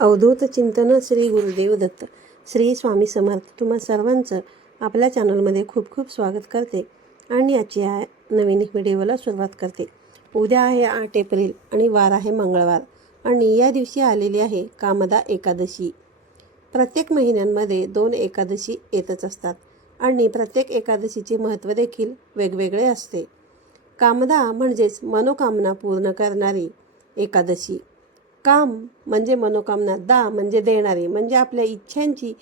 अवधूत चिंतन श्री गुरुदेव दत्त. श्री स्वामी समर्थ तुम्हा सर्वांचं आपल्या चॅनलमध्ये खूप खूप स्वागत करते आणि याची या नवीन व्हिडिओला सुरुवात करते. उद्या आहे आठ एप्रिल आणि वार आहे मंगळवार आणि या दिवशी आलेली आहे कामदा एकादशी. प्रत्येक महिन्यांमध्ये दोन एकादशी येतच असतात आणि प्रत्येक एकादशीचे महत्त्व देखील वेगवेगळे असते. कामदा म्हणजेच मनोकामना पूर्ण करणारी एकादशी. काम म्हणजे मनोकामना दा म्हणजे देणारी म्हणजे आपल्या इच्छांची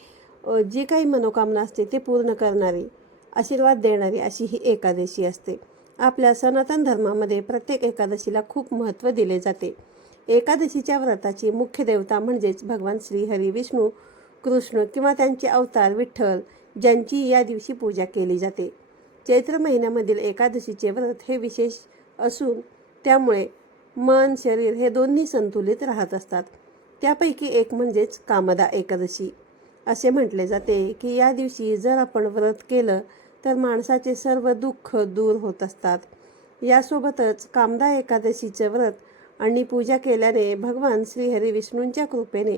जे जी काही मनोकामना असते ते पूर्ण करणारी आशीर्वाद देणारी अशी ही एकादशी असते. आपल्या सनातन धर्मामध्ये प्रत्येक एकादशीला खूप महत्त्व दिले जाते. एकादशीच्या व्रताची मुख्य देवता म्हणजेच भगवान श्री हरी विष्णू कृष्ण किंवा त्यांचे अवतार विठ्ठल ज्यांची या दिवशी पूजा केली जाते. चैत्र महिन्यामधील एकादशीचे व्रत हे विशेष असून त्यामुळे मन शरीर हे दोन्ही संतुलित राहत असतात. त्यापैकी एक म्हणजेच कामदा एकादशी. असे म्हटले जाते की या दिवशी जर आपण व्रत केलं तर माणसाचे सर्व दुःख दूर होत असतात. यासोबतच कामदा एकादशीचे व्रत आणि पूजा केल्याने भगवान श्रीहरी विष्णूंच्या कृपेने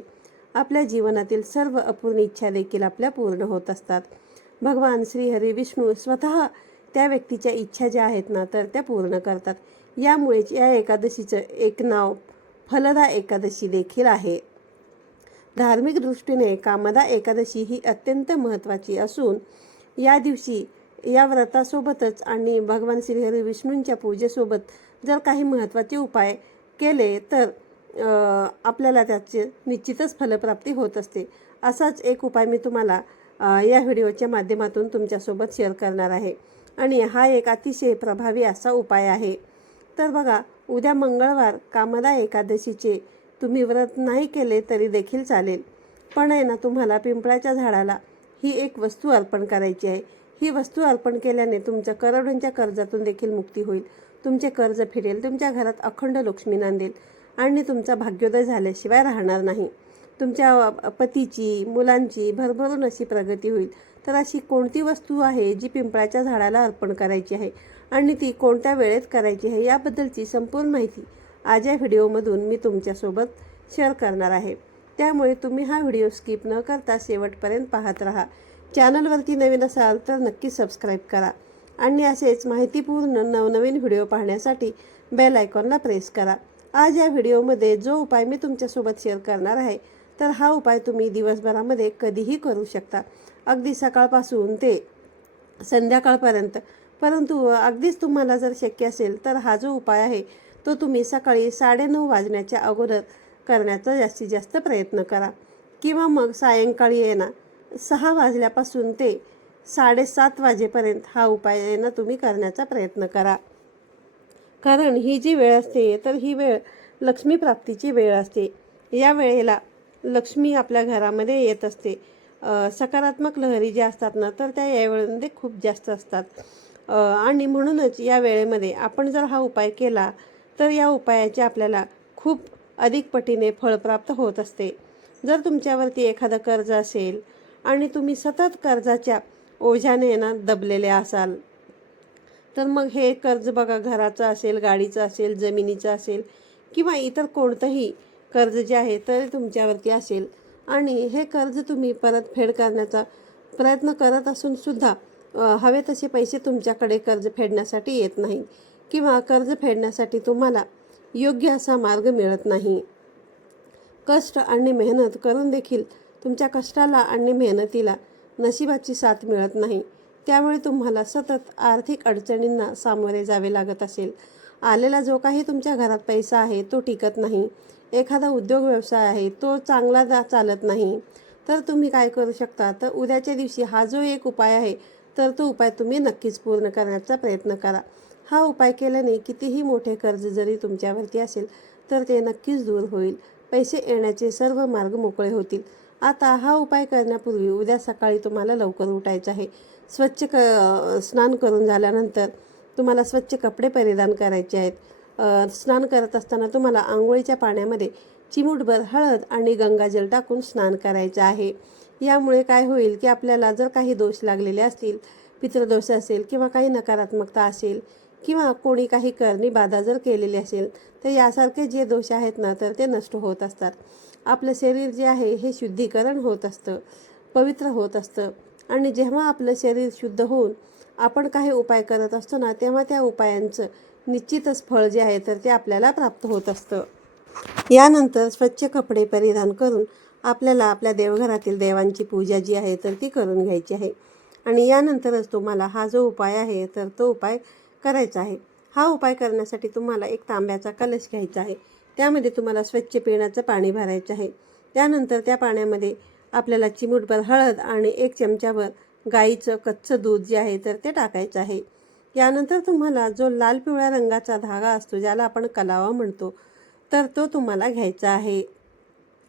आपल्या जीवनातील सर्व अपूर्ण इच्छा देखील आपल्या पूर्ण होत असतात. भगवान श्रीहरी विष्णू स्वतः त्या व्यक्तीच्या इच्छा ज्या आहेत ना तर त्या पूर्ण करतात. यामुळेच या एकादशीचं एक नाव फलदा एकादशी देखील आहे. धार्मिक दृष्टीने कामदा एकादशी ही अत्यंत महत्त्वाची असून या दिवशी या व्रतासोबतच आणि भगवान श्रीहरी विष्णूंच्या पूजेसोबत जर काही महत्त्वाचे उपाय केले तर आपल्याला त्याचे निश्चितच फलप्राप्ती होत असते. असाच एक उपाय मी तुम्हाला या व्हिडिओच्या माध्यमातून तुमच्यासोबत शेअर करणार आहे. आणि हा एक अतिशय प्रभावी असा उपाय आहे. तर बघा उद्या मंगळवार कामदा एकादशीचे तुम्ही व्रत नाही केले तरी देखील चालेल. पण आहे ना तुम्हाला पिंपळाच्या झाडाला ही एक वस्तू अर्पण करायची आहे. ही वस्तू अर्पण केल्याने तुमच्या करोडांच्या कर्जातून देखील मुक्ती होईल. तुमचे कर्ज फिरेल तुमच्या घरात अखंड लक्ष्मी नांदेल आणि तुमचा भाग्योदय झाल्याशिवाय राहणार नाही. तुमच्या पतीची मुलांची भरभरून अशी प्रगती होईल. तर अशी कोणती वस्तू आहे जी पिंपळाच्या झाडाला अर्पण करायची आहे? आणि ती कोणत्या वेळेत करायची आहे याबद्दलची संपूर्ण माहिती आज या व्हिडिओमधून मी तुमच्यासोबत शेअर करणार आहे. त्यामुळे तुम्ही हा व्हिडिओ स्किप न करता शेवटपर्यंत पाहत राहा. चॅनलवरती नवीन असाल तर नक्की सबस्क्राईब करा आणि असेच माहितीपूर्ण नवनवीन व्हिडिओ पाहण्यासाठी बेल आयकॉनला प्रेस करा. आज या व्हिडिओमध्ये जो उपाय मी तुमच्यासोबत शेअर करणार आहे तर हा उपाय तुम्ही दिवसभरामध्ये कधीही करू शकता. अगदी सकाळपासून ते संध्याकाळपर्यंत परंतु अगदीच तुम्हाला जर शक्य असेल तर हा जो उपाय आहे तो तुम्ही सकाळी साडेनऊ वाजण्याच्या अगोदर करण्याचा जास्तीत जास्त प्रयत्न करा. किंवा मग सायंकाळी येणार सहा वाजल्यापासून ते साडेसात वाजेपर्यंत हा उपाय आहे ना तुम्ही करण्याचा प्रयत्न करा. कारण ही जी वेळ असते तर ही वेळ लक्ष्मी प्राप्तीची वेळ असते. या वेळेला लक्ष्मी आपल्या घरामध्ये येत असते. सकारात्मक लहरी ज्या असतात ना तर त्या या वेळेमध्ये खूप जास्त असतात. आणि म्हणूनच या वेळेमध्ये आपण जर हा उपाय केला तर या उपायाचे आपल्याला खूप अधिक पटीने फळ प्राप्त होत असते. जर तुमच्यावरती एखादं कर्ज असेल आणि तुम्ही सतत कर्जाच्या ओझ्याने ना दबलेले असाल तर मग हे कर्ज बघा घराचं असेल गाडीचं असेल जमिनीचं असेल किंवा इतर कोणतंही कर्ज जे आहे तर तुमच्यावरती असेल आणि हे कर्ज तुम्ही परतफेड करण्याचा प्रयत्न करत असूनसुद्धा हवे तसे पैसे तुमच्याकडे कर्ज फेडण्यासाठी येत नाही किंवा कर्ज फेडण्यासाठी तुम्हाला योग्य असा मार्ग मिळत नाही. कष्ट आणि मेहनत करून देखील तुमच्या कष्टाला आणि मेहनतीला नशिबाची साथ मिळत नाही. त्यामुळे तुम्हाला सतत आर्थिक अडचणींना सामोरे जावे लागत असेल. आलेला जो काही तुमच्या घरात पैसा आहे तो टिकत नाही. एखादा उद्योग व्यवसाय आहे तो चांगला चालत नाही. तर तुम्ही काय करू शकता? तर उद्याच्या दिवशी हा जो एक उपाय आहे तर तो उपाय तुम्ही नक्कीच पूर्ण करण्याचा प्रयत्न करा. हा उपाय केल्याने कितीही मोठे कर्ज जरी तुमच्यावरती असेल तर ते नक्कीच दूर होईल. पैसे येण्याचे सर्व मार्ग मोकळे होतील. आता हा उपाय करण्यापूर्वी उद्या सकाळी तुम्हाला लवकर उठायचं आहे. स्वच्छ क स्नान करून झाल्यानंतर तुम्हाला स्वच्छ कपडे परिधान करायचे आहेत. स्नान करत असताना तुम्हाला आंघोळीच्या पाण्यामध्ये चिमूटभर हळद आणि गंगाजल टाकून स्नान करायचं आहे. यामुळे काय होईल की आपल्याला जर काही दोष लागलेले असतील पितृदोष असेल किंवा काही नकारात्मकता असेल किंवा कोणी काही करणी बाधा जर केलेली असेल तर यासारखे जे दोष आहेत ना तर ते नष्ट होत असतात. आपलं शरीर जे आहे हे शुद्धीकरण होत असतं पवित्र होत असतं. आणि जेव्हा आपलं शरीर शुद्ध होऊन आपण काही उपाय करत असतो ना तेव्हा त्या उपायांचं निश्चितच फळ जे आहे तर ते आपल्याला प्राप्त होत असतं. यानंतर स्वच्छ कपडे परिधान करून आपल्याला आपल्या देवघरातील देवांची पूजा जी आहे तर ती करून घ्यायची आहे. आणि यानंतरच तुम्हाला हा जो उपाय आहे तर तो उपाय करायचा आहे. हा उपाय करण्यासाठी तुम्हाला एक तांब्याचा कलश घ्यायचा आहे. त्यामध्ये तुम्हाला स्वच्छ पिण्याचं पाणी भरायचं आहे. त्यानंतर त्या पाण्यामध्ये आपल्याला चिमूटभर हळद आणि एक चमच्याभर गाईचं कच्चं दूध जे आहे तर ते टाकायचं आहे. यानंतर तुम्हाला जो लाल पिवळ्या रंगाचा धागा असतो ज्याला आपण कलावा म्हणतो तर तो तुम्हाला घ्यायचा आहे.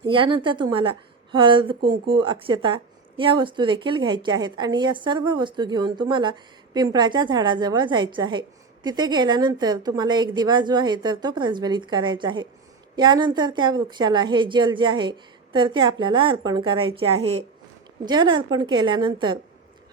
यानंतर तुम्हाला हळद कुंकू अक्षता या वस्तू देखील घ्यायच्या आहेत. आणि या सर्व वस्तू घेऊन तुम्हाला पिंपळाच्या झाडाजवळ जायचं आहे. तिथे गेल्यानंतर तुम्हाला एक दिवा जो आहे तर तो प्रज्वलित करायचा आहे. यानंतर त्या वृक्षाला हे जल जे आहे तर ते आपल्याला अर्पण करायचे आहे. जल अर्पण केल्यानंतर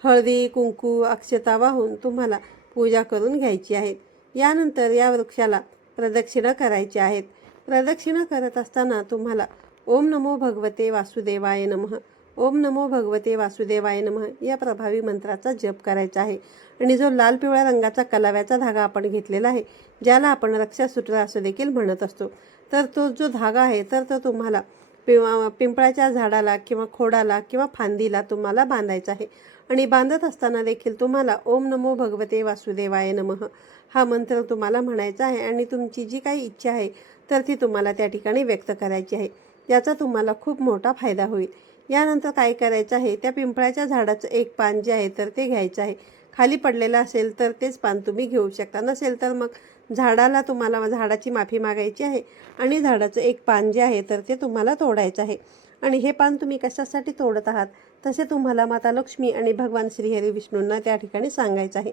हळदी कुंकू अक्षता वाहून तुम्हाला पूजा करून घ्यायची आहे. यानंतर या वृक्षाला प्रदक्षिणा करायच्या आहेत. प्रदक्षिणा करत असताना तुम्हाला ओम नमो भगवते वासुदेवाय नमः. ओम नमो भगवते वासुदेवाय नमः. या प्रभावी मंत्राचा जप करायचा आहे. आणि जो लाल पिवळ्या रंगाचा कलाव्याचा धागा आपण घेतलेला आहे ज्याला आपण रक्षासूत्र असं देखील म्हणत असतो. तर तो जो धागा आहे तर तो तुम्हाला पिवा पिंपळाच्या झाडाला किंवा खोडाला किंवा फांदीला तुम्हाला बांधायचा आहे. आणि बांधत असताना देखील तुम्हाला ओम नमो भगवते वासुदेवाय नमः हा मंत्र तुम्हाला म्हणायचा आहे. आणि तुमची जी काही इच्छा आहे तर ती तुम्हाला त्या ठिकाणी व्यक्त करायची आहे. याचा तुम्हाला खूप मोठा फायदा होईल. यानंतर काय करायचं आहे? त्या पिंपळाच्या झाडाचं एक पान जे आहे तर ते घ्यायचं आहे. खाली पडलेलं असेल तर तेच पान तुम्ही घेऊ शकता. नसेल तर मग झाडाला तुम्हाला झाडाची माफी मागायची आहे आणि झाडाचं एक पान जे आहे तर ते तुम्हाला तोडायचं आहे. आणि हे पान तुम्ही कशासाठी तोडत आहात? तसे तुम्हाला माता लक्ष्मी आणि भगवान श्रीहरी विष्णूंना त्या ठिकाणी सांगायचं आहे.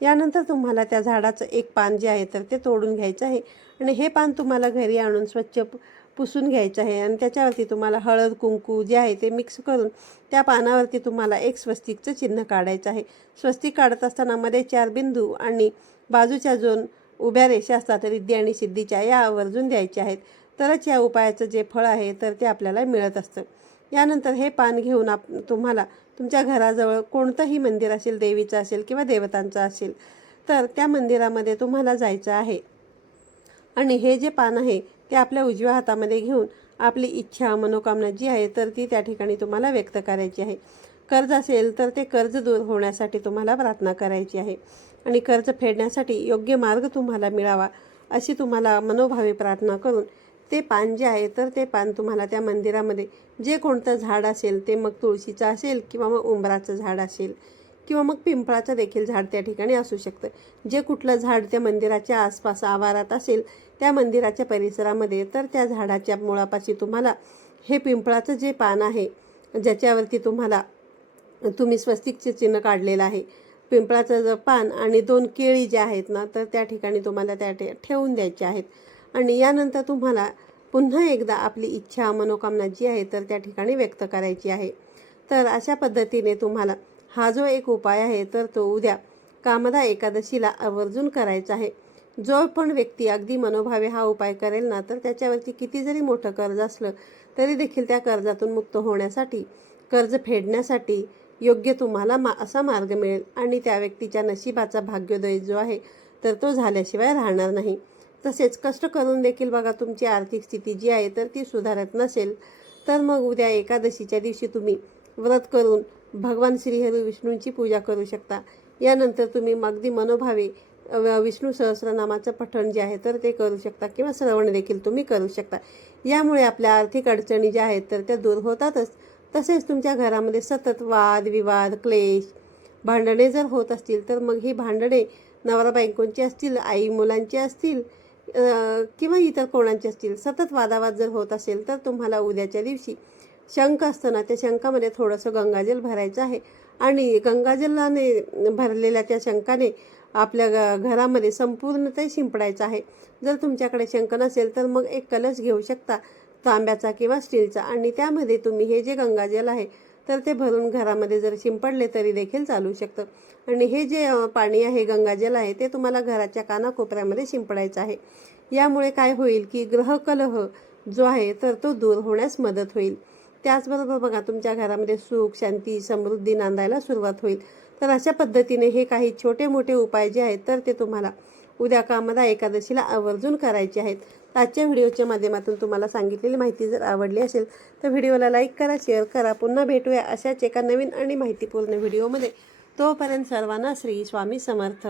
यानंतर तुम्हाला त्या झाडाचं एक पान जे आहे तर ते तोडून घ्यायचं आहे. आणि हे पान तुम्हाला घरी आणून स्वच्छ पुसून घ्यायचं आहे आणि त्याच्यावरती तुम्हाला हळद कुंकू जे आहे ते मिक्स करून त्या पानावरती तुम्हाला एक स्वस्तिकचं चिन्ह काढायचं आहे. स्वस्तिक काढत असताना मध्ये चार बिंदू आणि बाजूच्या जोन उभ्या रेषा असतात रिद्धी आणि सिद्धीच्या या आवर्जून द्यायच्या आहेत. तरच या उपायाचं जे फळ आहे तर ते आपल्याला मिळत असतं. यानंतर हे पान घेऊन आप तुम्हाला तुमच्या घराजवळ कोणतंही मंदिर असेल देवीचं असेल किंवा देवतांचं असेल तर त्या मंदिरामध्ये तुम्हाला जायचं आहे. आणि हे जे पान आहे ते आपल्या उजव्या हातामध्ये घेऊन आपली इच्छा मनोकामना जी आहे तर ती त्या ठिकाणी तुम्हाला व्यक्त करायची आहे. कर्ज असेल तर ते कर्ज दूर होण्यासाठी तुम्हाला प्रार्थना करायची आहे. आणि कर्ज फेडण्यासाठी योग्य मार्ग तुम्हाला मिळावा अशी तुम्हाला मनोभावे प्रार्थना करून ते पान जे आहे तर ते पान तुम्हाला त्या मंदिरामध्ये जे कोणतं झाड असेल ते मग तुळशीचं असेल किंवा मग उंबराचं झाड असेल किंवा मग पिंपळाचं देखील झाड त्या ठिकाणी असू शकतं. जे कुठलं झाड त्या मंदिराच्या आसपास आवारात असेल त्या मंदिराच्या परिसरामध्ये तर त्या झाडाच्या मुळापाशी तुम्हाला हे पिंपळाचं जे पान आहे ज्याच्यावरती तुम्हाला तुम्ही स्वस्तिकचे चिन्ह काढलेलं आहे पिंपळाचं जर पान आणि दोन केळी ज्या आहेत ना तर त्या ठिकाणी तुम्हाला त्या ठेवून द्यायचे आहेत. आणि यानंतर तुम्हाला पुन्हा एकदा आपली इच्छा मनोकामना जी आहे तर त्या ठिकाणी व्यक्त करायची आहे. तर अशा पद्धतीने तुम्हाला हा जो एक उपाय आहे तर तो उद्या कामदा एकादशीला आवर्जून करायचा आहे. जो पण व्यक्ती अगदी मनोभावे हा उपाय करेल ना तर त्याच्यावरती किती जरी मोठं कर्ज असलं तरी देखील त्या कर्जातून मुक्त होण्यासाठी कर्ज फेडण्यासाठी योग्य तुम्हाला मा असा मार्ग मिळेल. आणि त्या व्यक्तीच्या नशिबाचा भाग्योदय जो आहे तर तो झाल्याशिवाय राहणार नाही. तसेच कष्ट करून देखील बघा तुमची आर्थिक स्थिती जी आहे तर ती सुधारत नसेल तर मग उद्या एकादशीच्या दिवशी तुम्ही व्रत करून भगवान श्रीहरी विष्णूंची पूजा करू शकता. यानंतर तुम्ही अगदी मनोभावे विष्णू सहस्रनामाचं पठण जे आहे तर ते करू शकता किंवा श्रवण देखील तुम्ही करू शकता. यामुळे आपल्या आर्थिक अडचणी ज्या आहेत तर त्या दूर होतातच. तसेच तुमच्या घरामध्ये सतत वाद विवाद क्लेश भांडणे जर होत असतील तर मग ही भांडणे नवरा बायकोंची असतील आई मुलांची असतील किंवा इतर कोणाचे असतील सतत वादावाद जर होत असेल तर तुम्हाला उद्याच्या दिवशी शंख असतं ना त्या शंखामध्ये थोडंसं गंगाजल भरायचं आहे. आणि गंगाजलाने भरलेल्या त्या शंखाने आपल्या ग घरामध्ये संपूर्ण ते शिंपडायचं आहे. जर तुमच्याकडे शंख नसेल तर मग एक कलश घेऊ शकता तांब्याचा किंवा स्टीलचा. आणि त्यामध्ये तुम्ही हे जे गंगाजल आहे तर ते भरून घरामध्ये जर शिंपडले तरी देखील चालू शकतं. आणि हे जे पाणी आहे गंगाजल आहे ते तुम्हाला घराच्या कानाकोपऱ्यामध्ये शिंपडायचं आहे. यामुळे काय होईल की ग्रहकलह जो आहे तर तो दूर होण्यास मदत होईल. त्याचबरोबर बघा तुमच्या घरामध्ये सुख शांती समृद्धी नांदायला सुरुवात होईल. तर अशा पद्धतीने हे काही छोटे मोठे उपाय जे आहेत तर ते तुम्हाला उद्या कामदा एकादशीला आवर्जून करायचे आहेत. आजच्या व्हिडिओच्या माध्यमातून तुम्हाला सांगितलेली माहिती जर आवडली असेल तर व्हिडिओला लाईक करा शेअर करा. पुन्हा भेटूया अशाच एका नवीन आणि माहितीपूर्ण व्हिडिओमध्ये. तोपर्यंत सर्वांना श्री स्वामी समर्थ.